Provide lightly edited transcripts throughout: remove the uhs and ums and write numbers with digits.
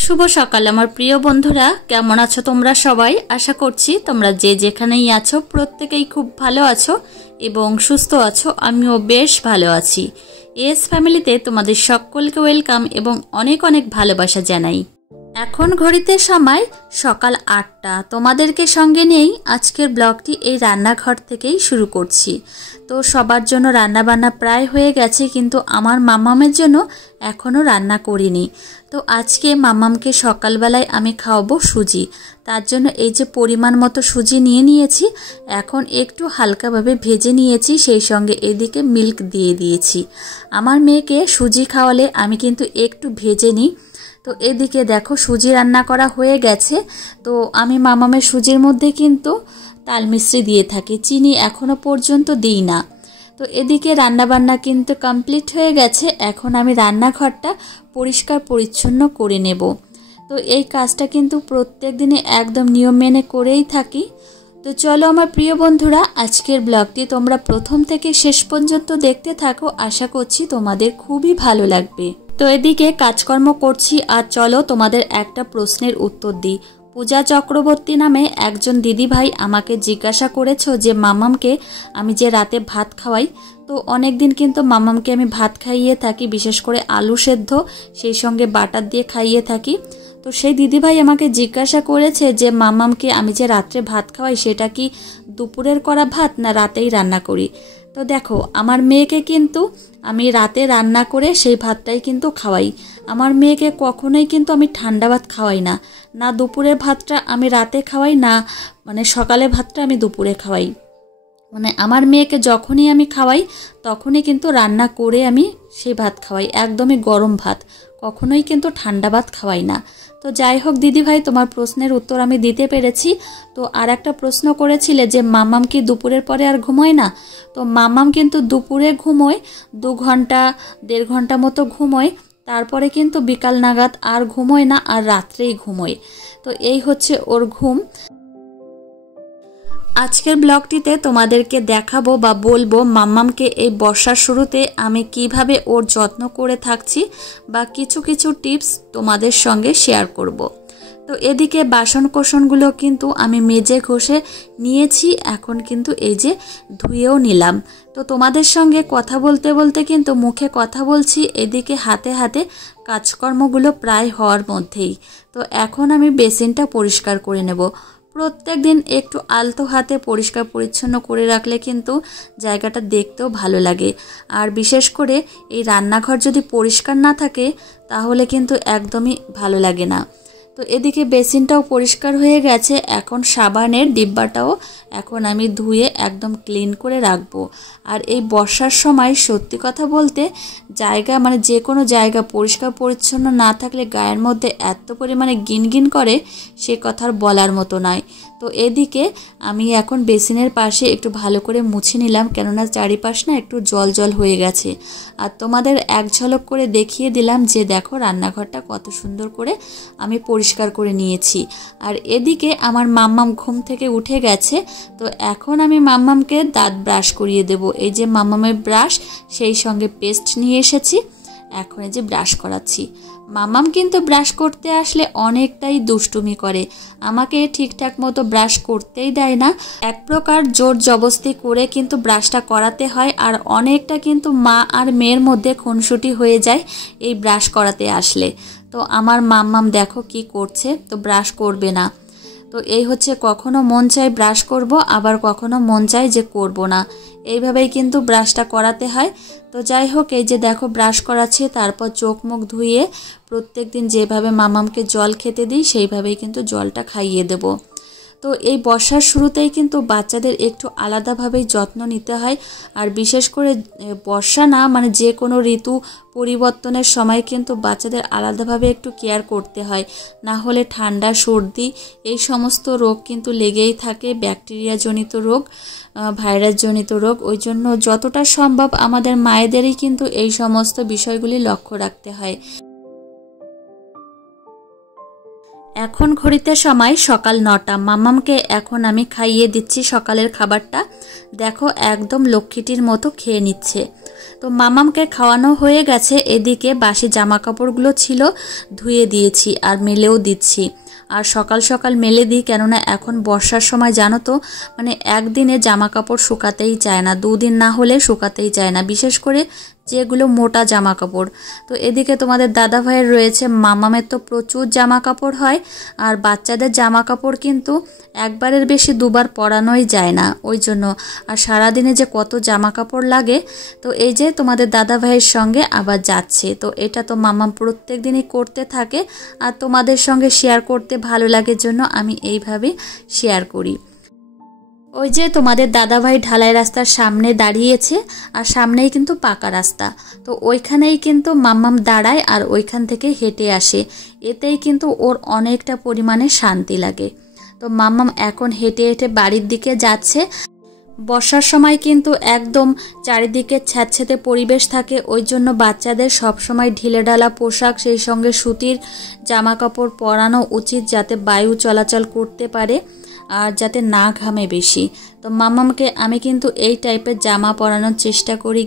শুভ সকাল আমার প্রিয় বন্ধুরা, কেমন আছো তোমরা সবাই? আশা করছি তোমরা যে যেখানেই আছো প্রত্যেকেই খুব ভালো আছো এবং সুস্থ আছো। আমিও বেশ ভালো আছি। এস ফ্যামিলিতে তোমাদের সকলকে ওয়েলকাম এবং অনেক অনেক ভালোবাসা জানাই। এখন ঘড়িতে সময় সকাল 8টা। তোমাদেরকে সঙ্গে নিয়েই আজকের ব্লগটি এই রান্নাঘর থেকেই শুরু করছি। তো সবার জন্য রান্না বান্না প্রায় হয়ে গেছে, কিন্তু আমার মাম্মামের জন্য এখনও রান্না করিনি। তো আজকে মাম্মামকে সকালবেলায় আমি খাওয়াবো সুজি। তার জন্য এই যে পরিমাণ মতো সুজি নিয়ে নিয়েছি, এখন একটু হালকাভাবে ভেজে নিয়েছি, সেই সঙ্গে এদিকে মিল্ক দিয়ে দিয়েছি। আমার মেয়েকে সুজি খাওয়ালে আমি কিন্তু একটু ভেজে নিই। তো এদিকে দেখো সুজি রান্না করা হয়ে গেছে। তো আমি মামামের সুজির মধ্যে কিন্তু তাল মিশ্রি দিয়ে থাকি, চিনি এখনো পর্যন্ত দিই না। তো এদিকে রান্নাবান্না কিন্তু কমপ্লিট হয়ে গেছে। এখন আমি রান্নাঘরটা পরিষ্কার পরিচ্ছন্ন করে নেব। তো এই কাজটা কিন্তু প্রত্যেক দিনে একদম নিয়ম মেনে করেই থাকি। তো চলো আমার প্রিয় বন্ধুরা, আজকের ব্লগটি তোমরা প্রথম থেকে শেষ পর্যন্ত দেখতে থাকো। আশা করছি তোমাদের খুবই ভালো লাগবে। তো এদিকে কাজকর্ম করছি, আর চলো তোমাদের একটা প্রশ্নের উত্তর দিই। পূজা চক্রবর্তী নামে একজন দিদিভাই আমাকে জিজ্ঞাসা করেছো যে মামামকে আমি যে রাতে ভাত খাওয়াই, তো অনেক দিন কিন্তু মামামকে আমি ভাত খাইয়ে থাকি, বিশেষ করে আলু সেদ্ধ সেই সঙ্গে বাটার দিয়ে খাইয়ে থাকি। তো সেই দিদিভাই আমাকে জিজ্ঞাসা করেছে যে মামামকে আমি যে রাত্রে ভাত খাওয়াই সেটা কি দুপুরের করা ভাত না রাতেই রান্না করি। তো দেখো, আমার মেয়েকে কিন্তু আমি রাতে রান্না করে সেই ভাতটাই কিন্তু খাওয়াই। আমার মেয়েকে কখনোই কিন্তু আমি ঠান্ডা ভাত খাওয়াই না, না দুপুরের ভাতটা আমি রাতে খাওয়াই, না মানে সকালে ভাতটা আমি দুপুরে খাওয়াই। মানে আমার মেয়েকে যখনই আমি খাওয়াই তখনই কিন্তু রান্না করে আমি সেই ভাত খাওয়াই, একদমই গরম ভাত, কখনোই কিন্তু ঠান্ডা ভাত খাওয়াই না। তো যাই হোক দিদিভাই, তোমার প্রশ্নের উত্তর আমি দিতে পেরেছি। তো আর একটা প্রশ্ন করেছিলে যে মামাম কি দুপুরের পরে আর ঘুমোয় না। তো মামাম কিন্তু দুপুরে ঘুমোয়, 2 ঘন্টা 1.5 ঘন্টা মতো ঘুমোয়, তারপরে কিন্তু বিকাল নাগাদ আর ঘুমোয় না, আর রাত্রেই ঘুমোয়। তো এই হচ্ছে ওর ঘুম। আজকের ব্লগটিতে তোমাদেরকে দেখাবো বা বলবো মাম্মামকে এই বর্ষার শুরুতে আমি কিভাবে ওর যত্ন করে থাকছি, বা কিছু কিছু টিপস তোমাদের সঙ্গে শেয়ার করব। তো এদিকে বাসন কোসনগুলো কিন্তু আমি মেজে ঘষে নিয়েছি, এখন কিন্তু এই যে ধুয়েও নিলাম। তো তোমাদের সঙ্গে কথা বলতে বলতে কিন্তু মুখে কথা বলছি, এদিকে হাতে হাতে কাজকর্মগুলো প্রায় হওয়ার মধ্যেই। তো এখন আমি বেসিনটা পরিষ্কার করে নেব। প্রত্যেক দিন একটু আলতো হাতে পরিষ্কার পরিচ্ছন্ন করে রাখলে কিন্তু জায়গাটা দেখতেও ভালো লাগে। আর বিশেষ করে এই রান্নাঘর যদি পরিষ্কার না থাকে তাহলে কিন্তু একদমই ভালো লাগে না। তো এদিকে বেসিনটাও পরিষ্কার হয়ে গেছে, এখন সাবানের ডিব্বাটাও এখন আমি ধুয়ে একদম ক্লিন করে রাখবো। আর এই বর্ষার সময় সত্যি কথা বলতে জায়গা মানে যে কোনো জায়গা পরিষ্কার পরিচ্ছন্ন না থাকলে গায়ের মধ্যে এত পরিমাণে গিনগিন করে, সে কথার বলার মতো নয়। তো এদিকে আমি এখন বেসিনের পাশে একটু ভালো করে মুছে নিলাম, কেননা চারিপাশ না একটু জল জল হয়ে গেছে। আর তোমাদের এক ঝলক করে দেখিয়ে দিলাম যে দেখো রান্নাঘরটা কত সুন্দর করে আমি পরিষ্কার করে নিয়েছি। আর এদিকে আমার মাম্মাম ঘুম থেকে উঠে গেছে। তো এখন আমি মাম্মামকে দাঁত ব্রাশ করিয়ে দেব। এই যে মাম্মামের ব্রাশ, সেই সঙ্গে পেস্ট নিয়ে এসেছি, এখন এই যে ব্রাশ করাচ্ছি। মাম্মাম কিন্তু ব্রাশ করতে আসলে অনেকটাই দুষ্টুমি করে, আমাকে ঠিকঠাক মতো ব্রাশ করতেই দেয় না। এক প্রকার জোর জবস্তি করে কিন্তু ব্রাশটা করাতে হয়, আর অনেকটা কিন্তু মা আর মেয়ের মধ্যে খুনসুটি হয়ে যায় এই ব্রাশ করাতে আসলে। তো আমার মাম্মাম দেখো কি করছে, তো ব্রাশ করবে না। তো এই হচ্ছে, কখনো মন চায় ব্রাশ করব, আবার কখনো মন চায় যে করব না, এইভাবেই কিন্তু ব্রাশটা করাতে হয়। তো যাই হোক, এই যে দেখো ব্রাশ করাচ্ছি, তারপর চোখ মুখ ধুয়ে প্রত্যেক দিন যেভাবে মামামকে জল খেতে দিই সেইভাবেই কিন্তু জলটা খাইয়ে দেব। তো এই বর্ষার শুরুতেই কিন্তু বাচ্চাদের একটু আলাদাভাবেই যত্ন নিতে হয়। আর বিশেষ করে বর্ষা না, মানে যে কোনো ঋতু পরিবর্তনের সময় কিন্তু বাচ্চাদের আলাদাভাবে একটু কেয়ার করতে হয়, না হলে ঠান্ডা সর্দি এই সমস্ত রোগ কিন্তু লেগেই থাকে, ব্যাকটেরিয়া জনিত রোগ, ভাইরাস জনিত রোগ। ওই জন্য যতটা সম্ভব আমাদের মায়েদেরই কিন্তু এই সমস্ত বিষয়গুলি লক্ষ্য রাখতে হয়। এখন ঘড়িতে সময় সকাল 9টা। মাম্মামকে এখন আমি খাইয়ে দিচ্ছি সকালের খাবারটা। দেখো একদম লক্ষ্মীটির মতো খেয়ে নিচ্ছে। তো মাম্মামকে খাওয়ানো হয়ে গেছে। এদিকে বাসি জামা কাপড়গুলো ছিল, ধুয়ে দিয়েছি আর মেলেও দিচ্ছি। আর সকাল সকাল মেলে দিই, কেননা এখন বর্ষার সময় জানো তো, মানে একদিনে জামা কাপড় শুকাতেই চায় না, 2 দিন না হলে শুকাতেই চায় না, বিশেষ করে যেগুলো মোটা জামা কাপড়। তো এদিকে তোমাদের দাদা ভাইয়ের রয়েছে, মামামের তো প্রচুর জামা কাপড় হয়। আর বাচ্চাদের জামা কাপড় কিন্তু একবারের বেশি 2বার পরানোই যায় না, ওই জন্য। আর সারাদিনে যে কত জামা কাপড় লাগে। তো এই যে তোমাদের দাদা ভাইয়ের সঙ্গে আবার যাচ্ছে। তো এটা তো মামাম প্রত্যেক দিনই করতে থাকে, আর তোমাদের সঙ্গে শেয়ার করতে ভালো লাগে জন্য আমি এইভাবে শেয়ার করি। ওই যে তোমাদের দাদাভাই ঢালাই রাস্তার সামনে দাঁড়িয়েছে, আর সামনেই কিন্তু পাকা রাস্তা। তো ওইখানেই কিন্তু মাম্মাম দাঁড়ায় আর ওইখান থেকে হেঁটে আসে। এতেই কিন্তু ওর অনেকটা পরিমাণে শান্তি লাগে। তো মাম্মাম এখন হেঁটে হেঁটে বাড়ির দিকে যাচ্ছে। বর্ষার সময় কিন্তু একদম চারিদিকে ছ্যাঁতছ্যাঁতে পরিবেশ থাকে, ওই জন্য বাচ্চাদের সবসময় ঢিলেঢালা পোশাক, সেই সঙ্গে সুতির জামা কাপড় পরানো উচিত, যাতে বায়ু চলাচল করতে পারে আর যাতে না ঘামে বেশি। তো মাম্মামকে আমি কিন্তু এই টাইপের জামা পরানোর চেষ্টা করি,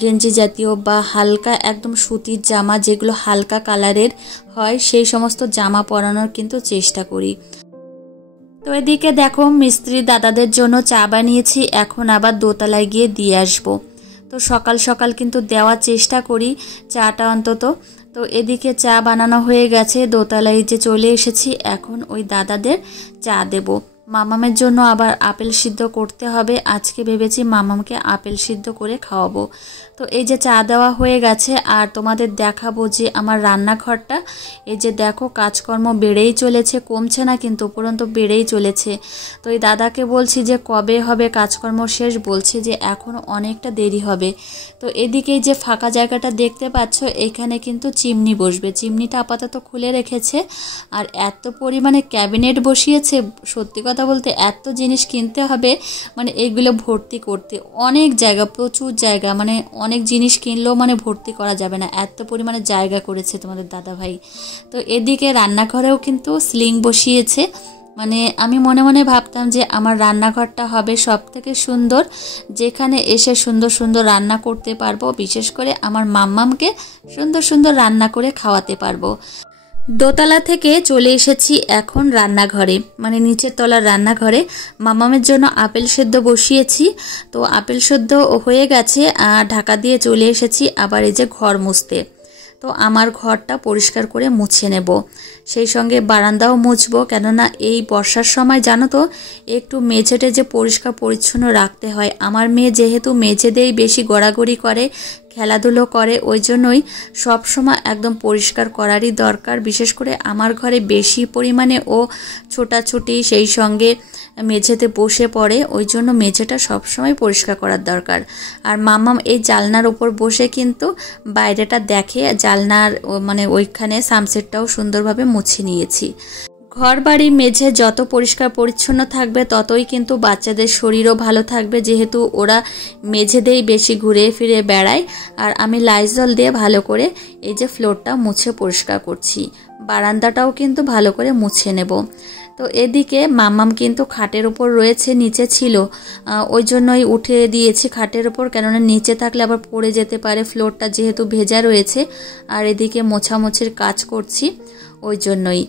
গেঞ্জি জাতীয় বা হালকা একদম সুতির জামা, যেগুলো হালকা কালারের হয়, সেই সমস্ত জামা পরানোর কিন্তু চেষ্টা করি। তো এদিকে দেখো মিস্ত্রি দাদাদের জন্য চা বানিয়েছি, এখন আবার দোতলায় গিয়ে দিয়ে আসবো। তো সকাল সকাল কিন্তু দেওয়ার চেষ্টা করি চাটা অন্তত। তো এদিকে চা বানানো হয়ে গেছে, দোতলায় যে চলে এসেছি, এখন ওই দাদাদের চা দেব। মামামের জন্য আবার আপেল সিদ্ধ করতে হবে, আজকে ভেবেছি মামামকে আপেল সিদ্ধ করে খাওয়াবো। তো এই যে চা দেওয়া হয়ে গেছে, আর তোমাদের দেখাবো যে আমার রান্নাঘরটা। এই যে দেখো কাজকর্ম বেড়েই চলেছে, কমছে না কিন্তু, উপরন্তু বেড়েই চলেছে। তো এই দাদাকে বলছি যে কবে হবে কাজকর্ম শেষ, বলছে যে এখনও অনেকটা দেরি হবে। তো এদিকেই যে ফাঁকা জায়গাটা দেখতে পাচ্ছ, এখানে কিন্তু চিমনি বসবে। চিমনিটা আপাতত খুলে রেখেছে, আর এত পরিমাণে ক্যাবিনেট বসিয়েছে, সত্যি কথা বলতে এত জিনিস কিনতে হবে, মানে এইগুলো ভর্তি করতে অনেক জায়গা, প্রচুর জায়গা, মানে অনেক জিনিস কিনলেও মানে ভর্তি করা যাবে না, এত পরিমাণে জায়গা করেছে তোমাদের দাদা ভাই। তো এদিকে রান্নাঘরেও কিন্তু সিলিং বসিয়েছে। মানে আমি মনে মনে ভাবতাম যে আমার রান্নাঘরটা হবে সব থেকে সুন্দর, যেখানে এসে সুন্দর সুন্দর রান্না করতে পারবো, বিশেষ করে আমার মাম্মামকে সুন্দর সুন্দর রান্না করে খাওয়াতে পারবো। দোতলা থেকে চলে এসেছি এখন রান্নাঘরে, মানে নিচের তলার রান্নাঘরে। মামামের জন্য আপেল সেদ্ধ বসিয়েছি। তো আপেল সেদ্ধ হয়ে গেছে, ঢাকা দিয়ে চলে এসেছি আবার এই যে ঘর মুছতে। তো আমার ঘরটা পরিষ্কার করে মুছে নেব, সেই সঙ্গে বারান্দাও মুছবো, কেননা এই বর্ষার সময় জানো তো একটু মেঝেটে যে পরিষ্কার পরিচ্ছন্ন রাখতে হয়। আমার মেয়ে যেহেতু মেঝেতেই বেশি গড়াগড়ি করে, খেলাধুলো করে, ওই জন্যই সবসময় একদম পরিষ্কার করারই দরকার। বিশেষ করে আমার ঘরে বেশি পরিমাণে ও ছোটাছুটি, সেই সঙ্গে মেঝেতে বসে পড়ে, ওই জন্য মেঝেটা সবসময় পরিষ্কার করার দরকার। আর মাম্মাম এই জালনার উপর বসে কিন্তু বাইরেটা দেখে, জালনার মানে ওইখানে সানসেটটাও সুন্দরভাবে মুছে নিয়েছি। ঘর বাড়ি মেঝে যত পরিষ্কার পরিচ্ছন্ন থাকবে, ততই কিন্তু বাচ্চাদের শরীরও ভালো থাকবে, যেহেতু ওরা মেঝেতেই বেশি ঘুরে ফিরে বেড়ায়। আর আমি লাইজল দিয়ে ভালো করে এই যে ফ্লোরটা মুছে পরিষ্কার করছি, বারান্দাটাও কিন্তু ভালো করে মুছে নেব। তো এদিকে মাম্মাম কিন্তু খাটের উপর রয়েছে, নিচে ছিল, ওই জন্যই উঠে দিয়েছি খাটের উপর, কেননা নিচে থাকলে আবার পড়ে যেতে পারে, ফ্লোরটা যেহেতু ভেজা রয়েছে। আর এদিকে মোছামুছির কাজ করছি, ওই জন্যই।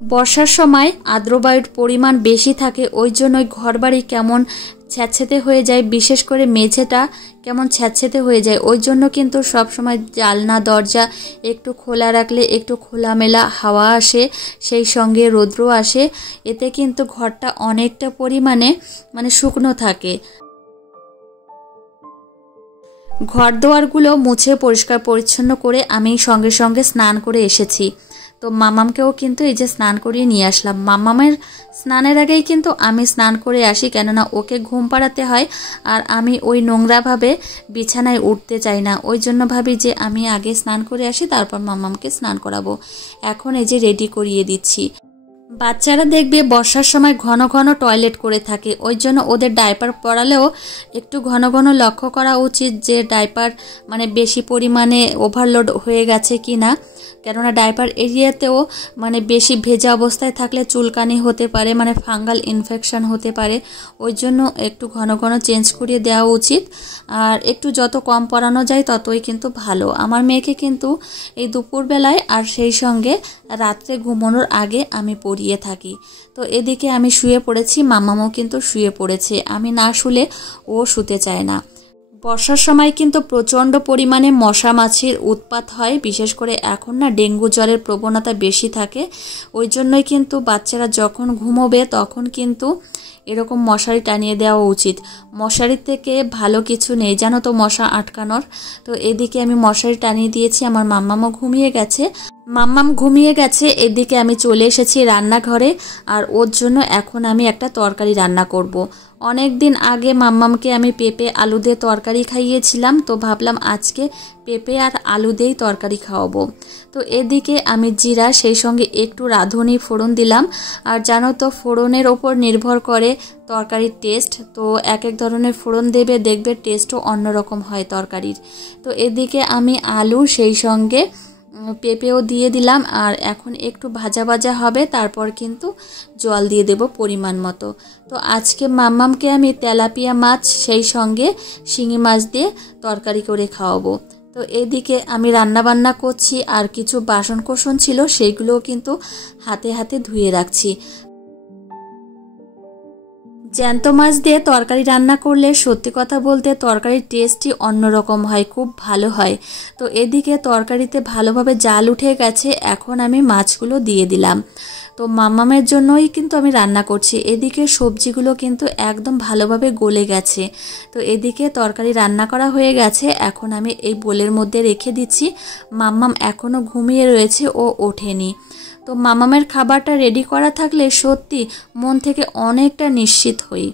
বর্ষার সময় আর্দ্রবায়ুর পরিমাণ বেশি থাকে, ওই জন্যই ঘরবাড়ি কেমন ছ্যাঁতছ্যাঁতে হয়ে যায়, বিশেষ করে মেঝেটা কেমন ছ্যাঁতছ্যাঁতে হয়ে যায়। ওই জন্য কিন্তু সবসময় জানলা দরজা একটু খোলা রাখলে একটু খোলামেলা হাওয়া আসে, সেই সঙ্গে রৌদ্র আসে, এতে কিন্তু ঘরটা অনেকটা পরিমাণে মানে শুকনো থাকে। ঘর দুয়ারগুলো মুছে পরিষ্কার পরিচ্ছন্ন করে আমি সঙ্গে সঙ্গে স্নান করে এসেছি। তো মামামকেও কিন্তু এই যে স্নান করিয়ে নিয়ে আসলাম। মামামের স্নানের আগেই কিন্তু আমি স্নান করে আসি, কেননা ওকে ঘুম পাড়াতে হয়, আর আমি ওই নোংরাভাবে বিছানায় উঠতে চাই না, ওই জন্য ভাবি যে আমি আগে স্নান করে আসি, তারপর মামামকে স্নান করাবো। এখন এই যে রেডি করিয়ে দিচ্ছি। বাচ্চারা দেখবে বর্ষার সময় ঘন ঘন টয়লেট করে থাকে, ওই জন্য ওদের ডাইপার পরালেও একটু ঘন ঘন লক্ষ্য করা উচিত যে ডাইপার মানে বেশি পরিমাণে ওভারলোড হয়ে গেছে কি না। কেননা ডাইপার এরিয়াতেও মানে বেশি ভেজা অবস্থায় থাকলে চুলকানি হতে পারে, মানে ফাঙ্গাল ইনফেকশন হতে পারে, ওই জন্য একটু ঘন ঘন চেঞ্জ করিয়ে দেওয়া উচিত। আর একটু যত কম পরানো যায় ততই কিন্তু ভালো। আমার মেয়েকে কিন্তু এই দুপুরবেলায় আর সেই সঙ্গে রাত্রে ঘুমানোর আগে আমি পরিয়ে থাকি। তো এদিকে আমি শুয়ে পড়েছি, মাম্মামও কিন্তু শুয়ে পড়েছে। আমি না শুলে ও শুতে চায় না। বর্ষার সময় কিন্তু প্রচণ্ড পরিমাণে মশা মাছির উৎপাত হয়, বিশেষ করে এখন না ডেঙ্গু জ্বরের প্রবণতা বেশি থাকে। ওই জন্যই কিন্তু বাচ্চারা যখন ঘুমোবে তখন কিন্তু এরকম মশারি টানিয়ে দেওয়া উচিত। মশারির থেকে ভালো কিছু নেই জানো তো মশা আটকানোর। তো এদিকে আমি মশারি টানিয়ে দিয়েছি, আমার মাম্মামও ঘুমিয়ে গেছে। মাম্মাম ঘুমিয়ে গেছে, এদিকে আমি চলে এসেছি রান্নাঘরে। আর ওর জন্য এখন আমি একটা তরকারি রান্না করব। অনেক দিন আগে মাম্মামকে আমি পেঁপে আলু দিয়ে তরকারি খাইয়েছিলাম, তো ভাবলাম আজকে পেঁপে আর আলু দিয়েই তরকারি খাওয়াবো। তো এদিকে আমি জিরা সেই সঙ্গে একটু রাঁধুনি ফোড়ন দিলাম। আর জানো তো ফোড়নের ওপর নির্ভর করে তরকারির টেস্ট। তো এক এক ধরনের ফোড়ন দেবে, দেখবে টেস্টও অন্যরকম হয় তরকারির। তো এদিকে আমি আলু সেই সঙ্গে পেঁপেও দিয়ে দিলাম। আর এখন একটু ভাজা ভাজা হবে, তারপর কিন্তু জল দিয়ে দেব পরিমাণ মতো। তো আজকে মাম্মামকে আমি তেলাপিয়া মাছ সেই সঙ্গে শিঙি মাছ দিয়ে তরকারি করে খাওয়াবো। তো এদিকে আমি রান্না বান্না করছি, আর কিছু বাসন কোসন ছিল সেইগুলোও কিন্তু হাতে হাতে ধুয়ে রাখছি। জ্যান্ত মাছ দিয়ে তরকারি রান্না করলে সত্যি কথা বলতে তরকারির টেস্টই অন্যরকম হয়, খুব ভালো হয়। তো এদিকে তরকারিতে ভালোভাবে জাল উঠে গেছে, এখন আমি মাছগুলো দিয়ে দিলাম। তো মাম্মামের জন্যই কিন্তু আমি রান্না করছি। এদিকে সবজিগুলো কিন্তু একদম ভালোভাবে গলে গেছে। তো এদিকে তরকারি রান্না করা হয়ে গেছে, এখন আমি এই বোলের মধ্যে রেখে দিচ্ছি। মাম্মাম এখনও ঘুমিয়ে রয়েছে, ও ওঠেনি। তো মামামের খাবারটা রেডি করা থাকলে সত্যি মন থেকে অনেকটা নিশ্চিত হই।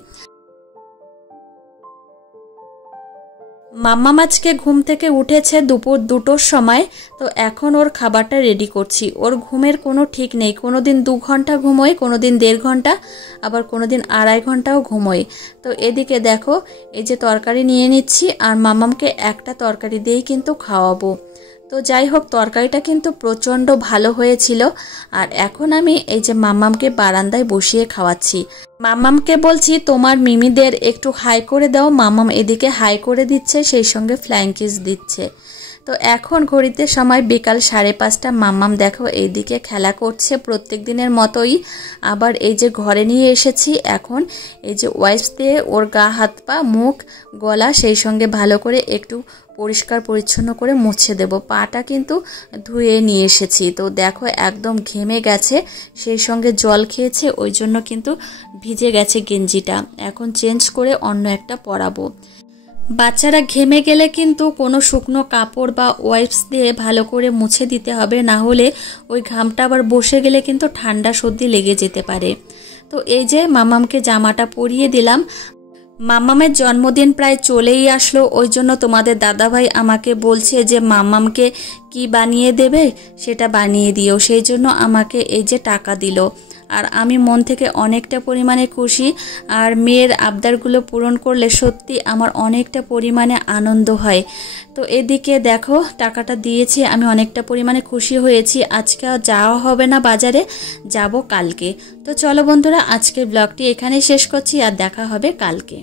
মাম্মাম আজকে ঘুম থেকে উঠেছে দুপুর 2টোর সময়। তো এখন ওর খাবারটা রেডি করছি। ওর ঘুমের কোনো ঠিক নেই, কোনো দিন 2 ঘন্টা ঘুমোয়, কোনো দিন 1.5 ঘন্টা, আবার কোনো দিন 2.5 ঘন্টাও ঘুমোয়। তো এদিকে দেখো এই যে তরকারি নিয়ে নিচ্ছি, আর মাম্মামকে একটা তরকারি দিয়েই কিন্তু খাওয়াবো। তো যাই হোক তরকারিটা কিন্তু প্রচণ্ড ভালো হয়েছিল। আর এখন আমি এই যে মাম্মামকে বারান্দায় বসিয়ে খাওয়াচ্ছি। মাম্মামকে বলছি তোমার মিমিদের একটু হাই করে দাও। মাম্মাম এদিকে হাই করে দিচ্ছে, সেই সঙ্গে ফ্লাইং কিস দিচ্ছে। তো এখন ঘড়িতে সময় বিকাল 5:30। মাম্মাম দেখো এইদিকে খেলা করছে প্রত্যেক দিনের মতোই। আবার এই যে ঘরে নিয়ে এসেছি, এখন এই যে ওয়াইপস দিয়ে ওর গা হাত পা মুখ গলা সেই সঙ্গে ভালো করে একটু পরিষ্কার পরিচ্ছন্ন করে মুছে দেব। পাটা কিন্তু ধুয়ে নিয়ে এসেছি। তো দেখো একদম ঘেমে গেছে, সেই সঙ্গে জল খেয়েছে, ওই জন্য কিন্তু ভিজে গেছে গেঞ্জিটা। এখন চেঞ্জ করে অন্য একটা পরাবো। বাচ্চারা ঘেমে গেলে কিন্তু কোনো শুকনো কাপড় বা ওয়াইপস দিয়ে ভালো করে মুছে দিতে হবে, না হলে ওই ঘামটা আবার বসে গেলে কিন্তু ঠান্ডা সর্দি লেগে যেতে পারে। তো এই যে মাম্মামকে জামাটা পরিয়ে দিলাম। মাম্মামের জন্মদিন প্রায় চলেই আসলো, ওই জন্য তোমাদের দাদাভাই আমাকে বলছে যে মাম্মামকে কি বানিয়ে দেবে সেটা বানিয়ে দিও, সেই জন্য আমাকে এই যে টাকা দিল। আর আমি মন থেকে অনেকটা পরিমাণে খুশি। আর মেয়ের আবদারগুলো পূরণ করলে সত্যি আমার অনেকটা পরিমাণে আনন্দ হয়। তো এদিকে দেখো টাকাটা দিয়েছি, আমি অনেকটা পরিমাণে খুশি হয়েছি। আজকে যাওয়া হবে না বাজারে, যাব কালকে। তো চলো বন্ধুরা আজকের ব্লগটি এখানেই শেষ করছি, আর দেখা হবে কালকে।